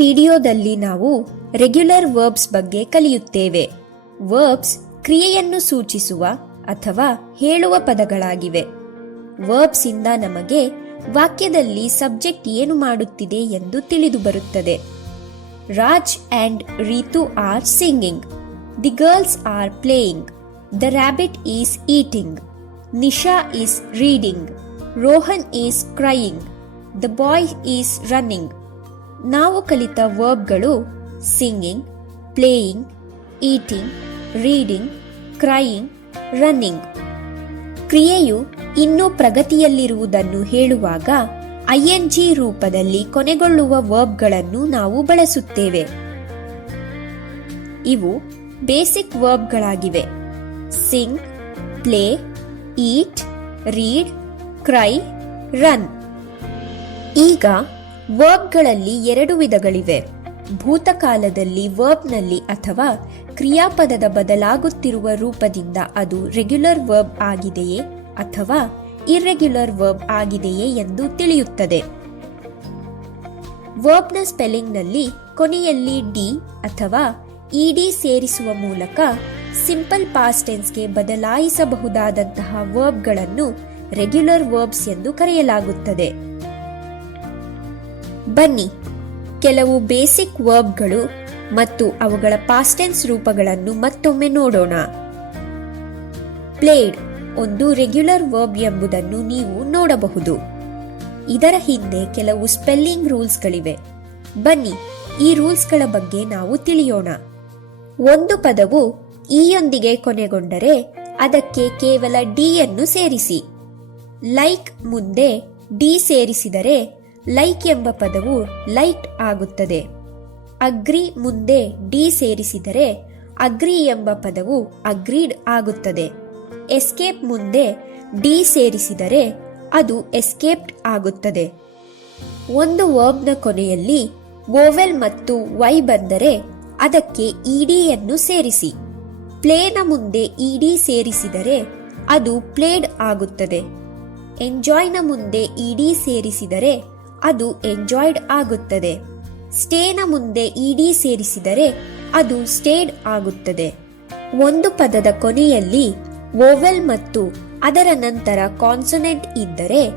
ವಿಡಿಯೋದಲ್ಲಿ ನಾವು regular verbs ಬಗ್ಗೆ ಕಲಿಯುತ್ತೇವೆ. ವರ್ಬ್ಸ್ ಕ್ರಿಯೆಯನ್ನು ಸೂಚಿಸುವ ಅಥವಾ ಹೇಳುವ ಪದಗಳಾಗಿವೆ. ವರ್ಬ್ಸ್ ಇಂದ ನಮಗೆ ವಾಕ್ಯದಲ್ಲಿ ಸಬ್ಜೆಕ್ಟ್ ಏನು ಮಾಡುತ್ತಿದೆ ಎಂದು ತಿಳಿದು ಬರುತ್ತದೆ. Raj and Ritu are singing the girls are playing the rabbit is eating Nisha is reading Rohan is crying the boy is running ನಾವು ಕಲಿತ ವರ್ಬ್ಗಳು singing playing eating reading crying running ಕ್ರಿಯೆಯು ಇನ್ನೂ ಪ್ರಗತಿಯಲ್ಲಿರುವುದನ್ನು ಹೇಳುವಾಗ ಐಎನ್ಜಿ ರೂಪದಲ್ಲಿ ಕೊನೆಗೊಳ್ಳುವ ವರ್ಬ್ಗಳನ್ನು ನಾವು ಬಳಸುತ್ತೇವೆ. ಇವು basic ವರ್ಬ್ಗಳಾಗಿವೆ sing play eat read cry run ಈಗ ವರ್ಬ್ಗಳಲ್ಲಿ ಎರಡು ವಿಧಗಳಿವೆ. ಭೂತಕಾಲದಲ್ಲಿ ವರ್ಬ್ನಲ್ಲಿ ಅಥವಾ ಕ್ರಿಯಾಪದದ ಬದಲಾಗುತ್ತಿರುವ ರೂಪದಿಂದ ಅದು ರೆಗ್ಯುಲರ್ ವರ್ಬ್ ಆಗಿದೆಯೇ ಅಥವಾ ಇರ್ರೆಗ್ಯುಲರ್ ವರ್ಬ್ ಆಗಿದೆಯೇ ಎಂದು ತಿಳಿಯುತ್ತದೆ. ವರ್ಬ್ನ ಸ್ಪೆಲ್ಲಿಂಗ್ನಲ್ಲಿ ಕೊನೆಯಲ್ಲಿ ಡಿ ಅಥವಾ ಇಡಿ ಸೇರಿಸುವ ಮೂಲಕ ಸಿಂಪಲ್ ಪಾಸ್ಟೆನ್ಸ್ಗೆ ಬದಲಾಯಿಸಬಹುದಾದಂತಹ ವರ್ಬ್ಗಳನ್ನು ರೆಗ್ಯುಲರ್ ವರ್ಬ್ಸ್ ಎಂದು ಕರೆಯಲಾಗುತ್ತದೆ. ಬನ್ನಿ. ಕೆಲವು ಬೇಸಿಕ್ ವರ್ಬ್ಗಳು ಮತ್ತು ಅವುಗಳ ಪಾಸ್ಟೆನ್ಸ್ ರೂಪಗಳನ್ನು ಮತ್ತೊಮ್ಮೆ ನೋಡೋಣ. ಪ್ಲೇಡ್, ಒಂದು ರೆಗ್ಯುಲರ್ ವರ್ಬ್ ಎಂಬುದನ್ನು ನೀವು ನೋಡಬಹುದು. ಇದರ ಹಿಂದೆ ಕೆಲವು ಸ್ಪೆಲ್ಲಿಂಗ್ ರೂಲ್ಸ್ಗಳಿವೆ. ಬನ್ನಿ, ಈ ರೂಲ್ಸ್ಗಳ ಬಗ್ಗೆ ನಾವು ತಿಳಿಯೋಣ. ಒಂದು ಪದವು ಈಯೊಂದಿಗೆ ಕೊನೆಗೊಂಡರೆ ಅದಕ್ಕೆ ಕೇವಲ ಡಿ ಯನ್ನು ಸೇರಿಸಿ. ಲೈಕ್ ಮುಂದೆ ಡಿ ಸೇರಿಸಿದರೆ ಲೈಕ್ ಎಂಬ ಪದವು ಲೈಟ್ ಆಗುತ್ತದೆ. ಅಗ್ರಿ ಮುಂದೆ ಡಿ ಸೇರಿಸಿದರೆ ಅಗ್ರಿ ಎಂಬ ಪದವು ಅಗ್ರೀಡ್ ಆಗುತ್ತದೆ. ಎಸ್ಕೇಪ್ ಮುಂದೆ ಡಿ ಸೇರಿಸಿದರೆ ಅದು ಎಸ್ಕೇಪ್ಡ್ ಆಗುತ್ತದೆ. ಒಂದು ವರ್ಬ್ನ ಕೊನೆಯಲ್ಲಿ ವೋವೆಲ್ ಮತ್ತು ವೈ ಬಂದರೆ ಅದಕ್ಕೆ ಇಡಿಯನ್ನು ಸೇರಿಸಿ. ಪ್ಲೇನ ಮುಂದೆ ಇಡಿ ಸೇರಿಸಿದರೆ ಅದು ಪ್ಲೇಡ್ ಆಗುತ್ತದೆ. ಎಂಜಾಯ್ನ ಮುಂದೆ ಇಡಿ ಸೇರಿಸಿದರೆ ಅದು ಎಂಜಾಯ್ಡ್ ಆಗುತ್ತದೆ. ಸ್ಟೇನ ಮುಂದೆ ಇಡಿ ಸೇರಿಸಿದರೆ ಅದು ಸ್ಟೇಡ್ ಆಗುತ್ತದೆ. ಒಂದು ಪದದ ಕೊನೆಯಲ್ಲಿ ವೋವೆಲ್ ಮತ್ತು ಅದರ ನಂತರ ಕಾನ್ಸೊನೆಂಟ್ ಇದ್ದರೆ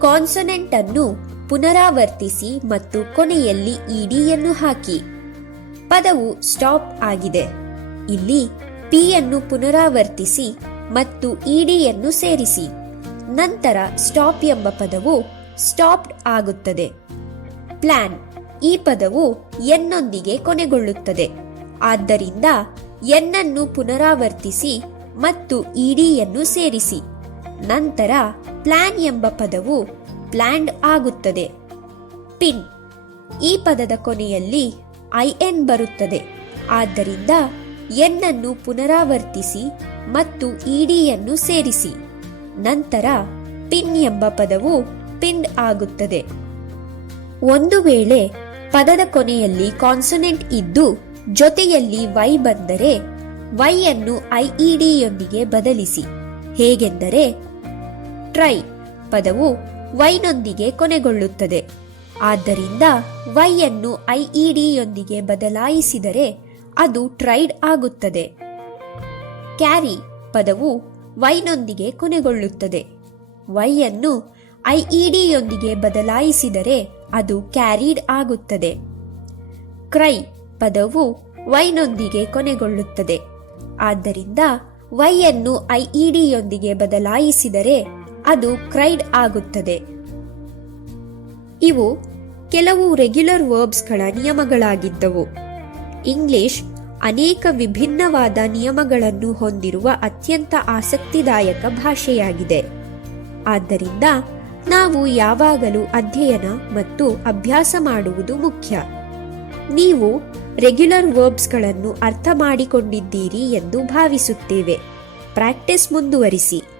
ಕಾನ್ಸೊನೆಂಟ್ ಅನ್ನು ಪುನರಾವರ್ತಿಸಿ ಮತ್ತು ಕೊನೆಯಲ್ಲಿ ಇಡಿಯನ್ನು ಹಾಕಿ. ಪದವು ಸ್ಟಾಪ್ ಆಗಿದೆ. ಇಲ್ಲಿ ಪಿ ಅನ್ನು ಪುನರಾವರ್ತಿಸಿ ಮತ್ತು ಇಡಿಯನ್ನು ಸೇರಿಸಿ. ನಂತರ ಸ್ಟಾಪ್ ಎಂಬ ಪದವು ಸ್ಟಾಪ್ಡ್ ಆಗುತ್ತದೆ. ಪ್ಲಾನ್ ಈ ಪದವು ಎನ್ನೊಂದಿಗೆ ಕೊನೆಗೊಳ್ಳುತ್ತದೆ. ಆದ್ದರಿಂದ ಎನ್ನನ್ನು ಪುನರಾವರ್ತಿಸಿ ಮತ್ತು ಇಡಿಯನ್ನು ಸೇರಿಸಿ. ನಂತರ ಪ್ಲಾನ್ ಎಂಬ ಪದವು ಪ್ಲಾನ್ಡ್ ಆಗುತ್ತದೆ. ಪಿನ್ ಈ ಪದದ ಕೊನೆಯಲ್ಲಿ ಐ ಎನ್ ಬರುತ್ತದೆ. ಆದ್ದರಿಂದ ಎನ್ನನ್ನು ಪುನರಾವರ್ತಿಸಿ ಮತ್ತು ಇಡಿಯನ್ನು ಸೇರಿಸಿ. ನಂತರ ಪಿನ್ ಎಂಬ ಪದವು ಪಿನ್ಡ್ ಆಗುತ್ತದೆ. ಒಂದು ವೇಳೆ ಪದದ ಕೊನೆಯಲ್ಲಿ ಕಾನ್ಸೊನೆಂಟ್ ಇದ್ದು ಜೊತೆಯಲ್ಲಿ ವೈ ಬಂದರೆ ವೈ ಅನ್ನು ಐಇಡಿಯೊಂದಿಗೆ ಬದಲಿಸಿ. ಹೇಗೆಂದರೆ ಟ್ರೈ ಪದವು ವೈನೊಂದಿಗೆ ಕೊನೆಗೊಳ್ಳುತ್ತದೆ. ಆದ್ದರಿಂದ ವೈ ಅನ್ನು ಐಇಡಿಯೊಂದಿಗೆ ಬದಲಾಯಿಸಿದರೆ ಅದು ಟ್ರೈಡ್ ಆಗುತ್ತದೆ. ಕ್ಯಾರಿ ಪದವು ವೈನೊಂದಿಗೆ ಕೊನೆಗೊಳ್ಳುತ್ತದೆ. ವೈ ಅನ್ನು ಐಇಡಿಯೊಂದಿಗೆ ಬದಲಾಯಿಸಿದರೆ ಅದು ಕ್ಯಾರಿಡ್ ಆಗುತ್ತದೆ. ಕ್ರೈ ಪದವು ವೈನೊಂದಿಗೆ ಕೊನೆಗೊಳ್ಳುತ್ತದೆ. ಆದ್ದರಿಂದ ವೈ ಅನ್ನು ಐಇಡಿಯೊಂದಿಗೆ ಬದಲಾಯಿಸಿದರೆ ಅದು ಕ್ರೈಡ್ ಆಗುತ್ತದೆ. ಇವು ಕೆಲವು ರೆಗ್ಯುಲರ್ ವರ್ಬ್ಸ್ಗಳ ನಿಯಮಗಳಾಗಿದ್ದವು. ಇಂಗ್ಲಿಷ್ ಅನೇಕ ವಿಭಿನ್ನವಾದ ನಿಯಮಗಳನ್ನು ಹೊಂದಿರುವ ಅತ್ಯಂತ ಆಸಕ್ತಿದಾಯಕ ಭಾಷೆಯಾಗಿದೆ. ಆದ್ದರಿಂದ ನಾವು ಯಾವಾಗಲೂ ಅಧ್ಯಯನ ಮತ್ತು ಅಭ್ಯಾಸ ಮಾಡುವುದು ಮುಖ್ಯ. ನೀವು ರೆಗ್ಯುಲರ್ ವರ್ಬ್ಸ್ಗಳನ್ನು ಅರ್ಥ ಮಾಡಿಕೊಂಡಿದ್ದೀರಿ ಎಂದು ಭಾವಿಸುತ್ತೇವೆ. ಪ್ರಾಕ್ಟೀಸ್ ಮುಂದುವರಿಸಿ.